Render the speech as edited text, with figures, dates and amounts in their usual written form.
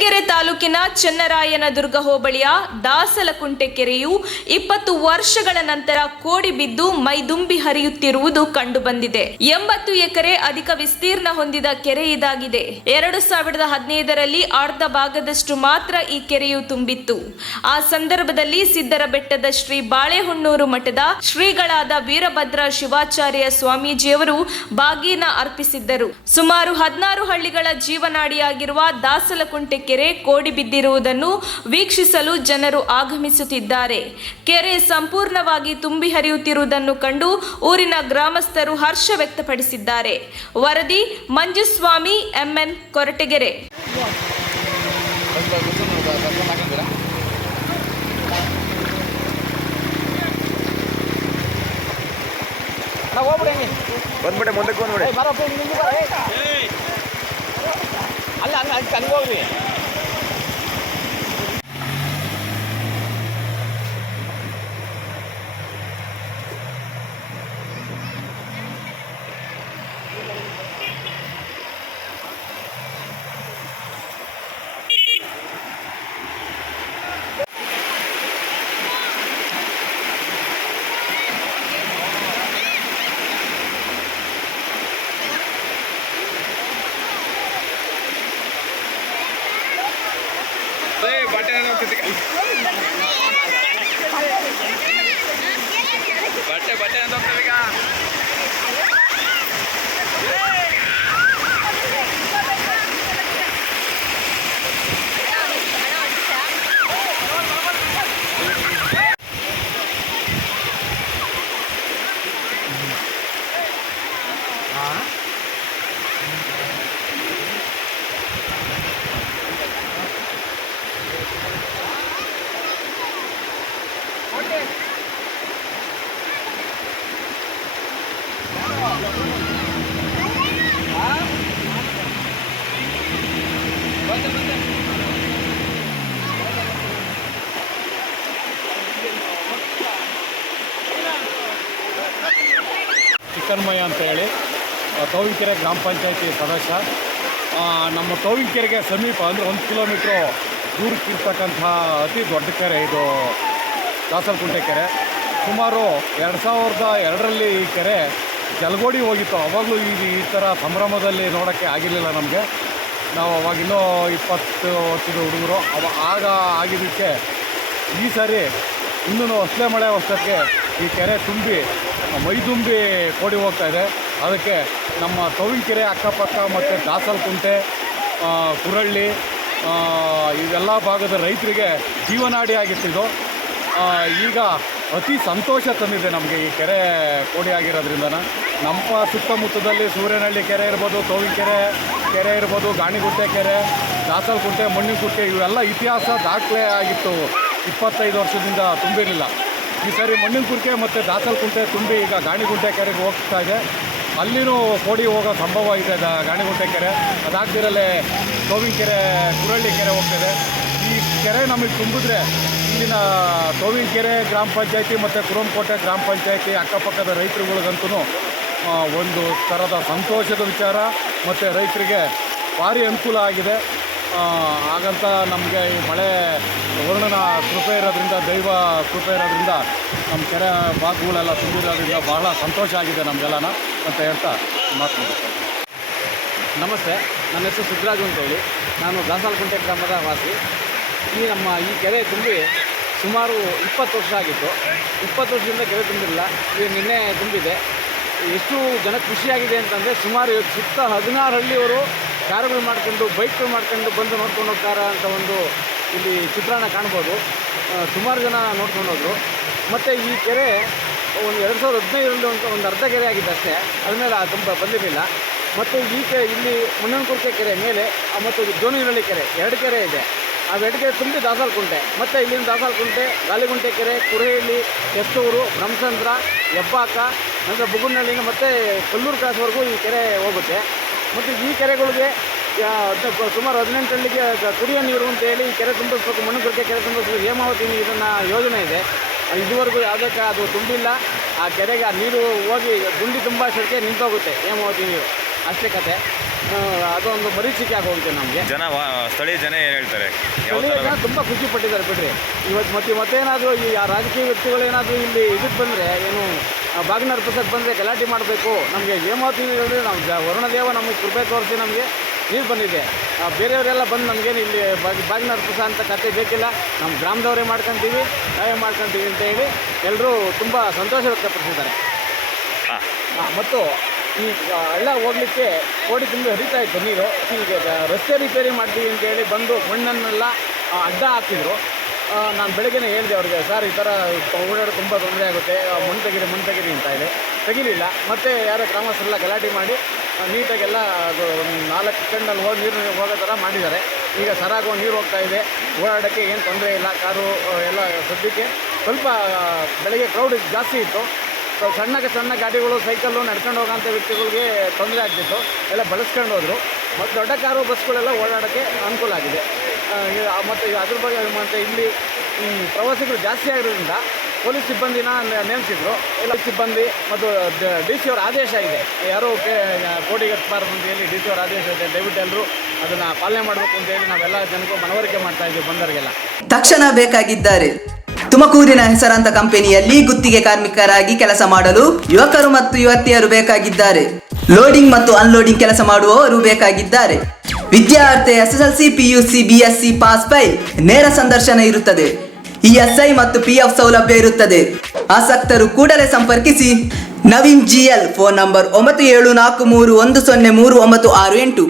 ಕೊರಟಗೆರೆ ತಾಲೂಕಿನ ಚನ್ನರಾಯನದುರ್ಗ ಹೋಬಳಿಯ ದಾಸಲಕುಂಟೆ ಕೆರೆಯು 20 ವರ್ಷಗಳ ನಂತರ ಕೋಡಿ ಬಿದ್ದು ಮೈದುಂಬಿ ಹರಿಯುತ್ತಿರುವುದು ಕಂಡುಬಂದಿದೆ. 80 ಎಕರೆ ಅಧಿಕ ವಿಸ್ತೀರ್ಣ ಹೊಂದಿದ ಕೆರೆ ಇದಾಗಿದೆ. 2015ರಲ್ಲಿ ಅರ್ಧ ಭಾಗದಷ್ಟು ಮಾತ್ರ ಈ ಕೆರೆಯು ತುಂಬಿತ್ತು. ಆ ಸಂದರ್ಭದಲ್ಲಿ ಸಿದ್ದರ ಬೆಟ್ಟದ ಶ್ರೀ ಬಾಳೆಹೊನ್ನೂರು ಮಠದ ಶ್ರೀಗಳಾದ ವೀರಭದ್ರ ಶಿವಾಚಾರ್ಯ ಸ್ವಾಮೀಜಿಯವರು ಬಾಗೀನ ಅರ್ಪಿಸಿದ್ದರು. ಸುಮಾರು 16 ಹಳ್ಳಿಗಳ ಜೀವನಾಡಿಯಾಗಿರುವ ದಾಸಲಕುಂಟೆ ಕೆರೆ ಕೋಡಿ ಬಿದ್ದಿರುವುದನ್ನು ವೀಕ್ಷಿಸಲು ಜನರು ಆಗಮಿಸುತ್ತಿದ್ದಾರೆ. ಕೆರೆ ಸಂಪೂರ್ಣವಾಗಿ ತುಂಬಿ ಹರಿಯುತ್ತಿರುವುದನ್ನು ಕಂಡು ಊರಿನ ಗ್ರಾಮಸ್ಥರು ಹರ್ಷ ವ್ಯಕ್ತಪಡಿಸಿದ್ದಾರೆ. ವರದಿ ಮಂಜುಸ್ವಾಮಿ ಎಂಎನ್ ಕೊರಟಗೆರೆ. ಬಂದ್ಬಿಟ್ಟೆ ಮುಂದಕ್ಕೆ ಬಂದ್ಬಿಡಿ. ಅಲ್ಲ ಹಂಗೆ ಹೋಗ್ರಿ. ಬಟ್ಟೆ ಅಂತ ಹೋಗ್ತದೆ ಈಗ. ಚಿಕ್ಕನ್ಮಯ್ಯ ಅಂತ ಹೇಳಿ ತೋವಿನಕೆರೆ ಗ್ರಾಮ ಪಂಚಾಯತಿ ಸದಸ್ಯ. ನಮ್ಮ ತೋವಿನಕೆರೆಗೆ ಸಮೀಪ ಅಂದರೆ 1 ಕಿಲೋಮೀಟ್ರು ದೂರಕ್ಕಿರ್ತಕ್ಕಂಥ ಅತಿ ದೊಡ್ಡ ಕೆರೆ ಇದು ದಾಸಲಕುಂಟೆ ಕೆರೆ. ಸುಮಾರು 2002ರಲ್ಲಿ ಈ ಕೆರೆ ಜಲಗೋಡಿ ಹೋಗಿತ್ತು. ಅವಾಗಲೂ ಈ ಥರ ಸಂಭ್ರಮದಲ್ಲಿ ನೋಡೋಕ್ಕೆ ಆಗಿರಲಿಲ್ಲ ನಮಗೆ. ನಾವು ಅವಾಗಿನ್ನೂ 20 ವರ್ಷದ ಹುಡುಗರು. ಆಗ ಆಗಿದ್ದಕ್ಕೆ ಈ ಸಾರಿ ಇನ್ನೂ ಹೊಸಲೆ ಮಳೆ ವರ್ಷಕ್ಕೆ ಈ ಕೆರೆ ತುಂಬಿ ಮೈದುಂಬಿ ಕೋಡಿ ಹೋಗ್ತಾಯಿದೆ. ಅದಕ್ಕೆ ನಮ್ಮ ತೋವಿನಕೆರೆ ಅಕ್ಕಪಕ್ಕ ಮತ್ತು ದಾಸಲಕುಂಟೆ, ಕುರಳ್ಳಿ ಇವೆಲ್ಲ ಭಾಗದ ರೈತರಿಗೆ ಜೀವನಾಡಿ ಆಗಿತ್ತಿದ್ದು. ಈಗ ಅತಿ ಸಂತೋಷ ತಂದಿದೆ ನಮಗೆ ಈ ಕೆರೆ ಕೋಡಿ ಆಗಿರೋದ್ರಿಂದ. ನಮ್ಮ ಸುತ್ತಮುತ್ತದಲ್ಲಿ ಸೂರ್ಯನಹಳ್ಳಿ ಕೆರೆ ಇರ್ಬೋದು, ತೋವಿನಕೆರೆ ಕೆರೆ ಇರ್ಬೋದು, ಗಾಣಿಗುಂಟೆ ಕೆರೆ, ದಾಸಲಕುಂಟೆ, ಮಣ್ಣಿನಕುಂಟೆ ಇವೆಲ್ಲ ಇತಿಹಾಸ ದಾಖಲೆ ಆಗಿತ್ತು. 25 ವರ್ಷದಿಂದ ತುಂಬಿರಲಿಲ್ಲ. ಈ ಸಾರಿ ಮಣ್ಣಿನಕುಂಟೆ ಮತ್ತು ದಾಸಲಕುಂಟೆ ತುಂಬಿ ಈಗ ಗಾಣಿಗುಂಟೆ ಕೆರೆಗೆ ಹೋಗ್ತಾ ಇದೆ. ಅಲ್ಲಿನೂ ಕೋಡಿ ಹೋಗೋ ಸಂಭವ ಇದೆ. ಗಾಣಿಗುಂಟೆ ಕೆರೆ ಅದಾಗ್ತಿರಲ್ಲೇ ತೋವಿನಕೆರೆ, ಕುರಳ್ಳಿ ಕೆರೆ ಹೋಗ್ತಿದೆ. ಈ ಕೆರೆ ನಮಗೆ ತುಂಬಿದ್ರೆ ಇಲ್ಲಿನ ತೋವಿನಕೆರೆ ಗ್ರಾಮ ಪಂಚಾಯತಿ ಮತ್ತು ಕುರಂಕೋಟೆ ಗ್ರಾಮ ಪಂಚಾಯತಿ ಅಕ್ಕಪಕ್ಕದ ರೈತರುಗಳಿಗಂತೂ ಒಂದು ಥರದ ಸಂತೋಷದ ವಿಚಾರ ಮತ್ತು ರೈತರಿಗೆ ಭಾರಿ ಅನುಕೂಲ ಆಗಿದೆ. ಹಾಗಂತ ನಮಗೆ ಈ ಮಳೆ ವರುಣನ ಕೃಪೆ ಇರೋದ್ರಿಂದ, ದೈವ ಕೃಪೆ ಇರೋದ್ರಿಂದ ನಮ್ಮ ಕೆರೆ ಭಾಗಗಳೆಲ್ಲ ತುಂಬಿರೋದ್ರಿಂದ ಬಹಳ ಸಂತೋಷ ಆಗಿದೆ ನಮಗೆಲ್ಲನ ಅಂತ ಹೇಳ್ತಾ ಮಾತನಾಡ್ತೀನಿ. ನಮಸ್ತೆ, ನನ್ನ ಹೆಸರು ಸಿದ್ದರಾಜು ಅಂತೇಳಿ. ನಾನು ದಾಸಲಕುಂಟೆ ಗ್ರಾಮದ ವಾಸಿ. ಈ ಕೆರೆ ತುಂಬಿ ಸುಮಾರು 20 ವರ್ಷ ಆಗಿತ್ತು. 20 ವರ್ಷದಿಂದ ಕೆರೆ ತುಂಬಿರಲಿಲ್ಲ. ಈಗ ನಿನ್ನೆ ತುಂಬಿದೆ. ಎಷ್ಟು ಜನ ಖುಷಿಯಾಗಿದೆ ಅಂತಂದರೆ ಸುಮಾರು ಸುತ್ತ 16 ಹಳ್ಳಿಯವರು ಕಾರುಗಳು ಮಾಡ್ಕೊಂಡು, ಬೈಕ್ಗಳು ಮಾಡ್ಕೊಂಡು ಬಂದು ನೋಡ್ಕೊಂಡು ಹೋಗ್ತಾರೆ ಅಂತ ಒಂದು ಇಲ್ಲಿ ಚಿತ್ರಣ ಕಾಣ್ಬೋದು. ಸುಮಾರು ಜನ ನೋಡ್ಕೊಂಡು ಹೋದರು. ಮತ್ತು ಈ ಕೆರೆ ಒಂದು 2015ರಲ್ಲಿ ಒಂದು ಅರ್ಧ ಕೆರೆ ಆಗಿತ್ತು ಅಷ್ಟೇ. ಅದ್ಮೇಲೆ ತುಂಬ ಬಂದಿರಲಿಲ್ಲ. ಮತ್ತು ಇಲ್ಲಿ ಮಣ್ಣನಕುಂಟೆ ಕೆರೆ ಮೇಲೆ ಮತ್ತು ಜೋನಿಹಳ್ಳಿ ಕೆರೆ 2 ಕೆರೆ ಇದೆ. ಆ 2 ಕೆರೆ ತುಂಬಿ ದಾಸಲಕುಂಟೆ. ಮತ್ತು ಇಲ್ಲಿನ ದಾಸಲಕುಂಟೆ, ಗಾಲಿಗುಂಟೆ ಕೆರೆ, ಕುರೇಹಳ್ಳಿ, ಕೆಸ್ತೂರು, ಬ್ರಹ್ಮಸಂದ್ರ, ಹೆಬ್ಬಾಕ, ಅಂದರೆ ಬುಗುನಹಳ್ಳಿನ ಮತ್ತು ಕಲ್ಲೂರು ಕ್ರಾಸ್ವರೆಗೂ ಈ ಕೆರೆ ಹೋಗುತ್ತೆ. ಮತ್ತು ಈ ಕೆರೆಗಳಿಗೆ ಸುಮಾರು 18 ಹಳ್ಳಿಗೆ ಕುಡಿಯೋ ನೀರು ಅಂತೇಳಿ ಈ ಕೆರೆ ತುಂಬಿಸ್ಬೇಕು, ಮಣ್ಣನಕುಂಟೆ ಕೆರೆ ತುಂಬಿಸ್ಬೇಕು, ಹೇಮಾವತಿ ನೀರಿನ ಯೋಜನೆ ಇದೆ. ಇದುವರೆಗೂ ಯಾವುದೇ ಅದು ತುಂಬಿಲ್ಲ. ಆ ಕೆರೆಗೆ ಆ ನೀರು ಹೋಗಿ ಗುಂಡಿ ತುಂಬ ಅಷ್ಟಕ್ಕೆ ನಿಂತೋಗುತ್ತೆ ಹೇಮಾವತಿ ನೀರು. ಅಷ್ಟೇ ಕತೆ. ಅದೊಂದು ಮರೀಚಿಕೆ ಆಗೋಗಿದೆ ನಮಗೆ. ಸ್ಥಳೀಯ ಜನ ಏನು ಹೇಳ್ತಾರೆ? ಯಾವ ಥರ ತುಂಬ ಖುಷಿ ಪಟ್ಟಿದ್ದಾರೆ ಬಿಡ್ರಿ. ಇವತ್ತು ಮತ್ತೇನಾದರೂ ಈ ರಾಜಕೀಯ ವ್ಯಕ್ತಿಗಳೇನಾದರೂ ಇಲ್ಲಿ ಇದಕ್ಕೆ ಬಂದರೆ ಏನು ಬಾಗಿನ ಅರ್ಪಿಸಕ್ಕೆ ಬಂದರೆ ಗಲಾಟೆ ಮಾಡಬೇಕು, ನಮಗೆ ಹೇಮಾವತಿ ಅಂದರೆ ನಾವು ವರುಣದೇವ ನಮಗೆ ಕೃಪೆ ತೋರಿಸಿ ನಮಗೆ ನೀರು ಬಂದಿದೆ, ಬೇರೆಯವರೆಲ್ಲ ಬಂದು ನಮಗೇನು ಇಲ್ಲಿ ಬಾಗಿನ ಅರ್ಪಿಸ ಅಂತ ಕತೆ ಬೇಕಿಲ್ಲ, ನಮ್ಮ ಗ್ರಾಮದವರೇ ಮಾಡ್ಕೊತೀವಿ, ನಾವೇ ಮಾಡ್ಕೊತೀವಿ ಅಂತ ಹೇಳಿ ಎಲ್ಲರೂ ತುಂಬ ಸಂತೋಷ ವ್ಯಕ್ತಪಡಿಸಿದ್ದಾರೆ. ಮತ್ತು ಈ ಹಳ್ಳ ಹೋಗಲಿಕ್ಕೆ ಕೋಡಿ ತುಂಬ ಹರಿತಾ ಇತ್ತು ನೀರು. ಈಗ ರಸ್ತೆ ರಿಪೇರಿ ಮಾಡ್ತೀವಿ ಅಂತೇಳಿ ಬಂದು ಮಣ್ಣನ್ನೆಲ್ಲ ಅಡ್ಡ ಹಾಕಿದ್ರು. ನಾನು ಬೆಳಗ್ಗೆನೇ ಹೇಳಿದೆ ಅವ್ರಿಗೆ, ಸರ್ ಈ ಥರ ಓಡಾಡೋದು ತುಂಬ ತೊಂದರೆ ಆಗುತ್ತೆ, ಮಣ್ಣು ತೆಗೀರಿ ಅಂತ ಇದೆ. ತೆಗಿಲಿಲ್ಲ. ಮತ್ತು ಯಾರೋ ಗ್ರಾಮಸ್ಥರೆಲ್ಲ ಗಲಾಟೆ ಮಾಡಿ ನೀಟಾಗೆಲ್ಲ ಅದು ಒಂದು 4 ಸೆಕೆಂಡಲ್ಲಿ ನೀರು ಹೋಗೋ ಥರ ಮಾಡಿದ್ದಾರೆ. ಈಗ ಸರಾಗೋ ನೀರು ಹೋಗ್ತಾ ಇದೆ, ಓಡಾಡೋಕ್ಕೆ ಏನು ತೊಂದರೆ ಇಲ್ಲ. ಕಾರು ಎಲ್ಲ ಸದ್ಯಕ್ಕೆ ಸ್ವಲ್ಪ ಬೆಳಗ್ಗೆ ಕ್ರೌಡ್ ಜಾಸ್ತಿ ಇತ್ತು. ಸಣ್ಣ ಗಾಡಿಗಳು, ಸೈಕಲ್ಲು, ನಡ್ಕೊಂಡು ಹೋಗೋಂಥ ವ್ಯಕ್ತಿಗಳಿಗೆ ತೊಂದರೆ ಆಗ್ತಿತ್ತು, ಎಲ್ಲ ಬಳಸ್ಕೊಂಡು ಹೋದರು. ಮತ್ತು ದೊಡ್ಡ ಕಾರು, ಬಸ್ಗಳೆಲ್ಲ ಓಡಾಡೋಕ್ಕೆ ಅನುಕೂಲ ಆಗಿದೆ. ಮತ್ತು ಅದ್ರ ಬಗ್ಗೆ ಮತ್ತು ಇಲ್ಲಿ ಪ್ರವಾಸಿಗರು ಜಾಸ್ತಿ ಆಗಿರೋದ್ರಿಂದ ಪೊಲೀಸ್ ಸಿಬ್ಬಂದಿನ ನೇಮಿಸಿದ್ರು. ಎಲ್ಲ ಸಿಬ್ಬಂದಿ ಮತ್ತು DC ಅವರ ಆದೇಶ ಇದೆ, ಯಾರೂ ಕೋಡಿಗೆ ಹತ್ತಬಾರ್ದು ಅಂತ ಹೇಳಿ DC ಅವರ ಆದೇಶ ಇದೆ. ದಯವಿಟ್ಟು ಎಲ್ಲರೂ ಅದನ್ನು ಪಾಲನೆ ಮಾಡಬೇಕು ಅಂತೇಳಿ ನಾವೆಲ್ಲ ಜನಕ್ಕೂ ಮನವರಿಕೆ ಮಾಡ್ತಾ ಇದ್ದೀವಿ ಬಂದವರಿಗೆಲ್ಲ. ತಕ್ಷಣ ಬೇಕಾಗಿದ್ದಾರೆ. ತುಮಕೂರಿನ ಹೆಸರಾಂತ ಕಂಪನಿಯಲ್ಲಿ ಗುತ್ತಿಗೆ ಕಾರ್ಮಿಕರಾಗಿ ಕೆಲಸ ಮಾಡಲು ಯುವಕರು ಮತ್ತು ಯುವತಿಯರು ಬೇಕಾಗಿದ್ದಾರೆ. ಲೋಡಿಂಗ್ ಮತ್ತು ಅನ್ಲೋಡಿಂಗ್ ಕೆಲಸ ಮಾಡುವವರು ಬೇಕಾಗಿದ್ದಾರೆ. ವಿದ್ಯಾರ್ಥಿ SSLC, PUC, BSc pass file. ನೇರ ಸಂದರ್ಶನ ಇರುತ್ತದೆ. ESI ಮತ್ತು PF ಸೌಲಭ್ಯ ಇರುತ್ತದೆ. ಆಸಕ್ತರು ಕೂಡಲೇ ಸಂಪರ್ಕಿಸಿ. Naveen GL, phone number 9743103968.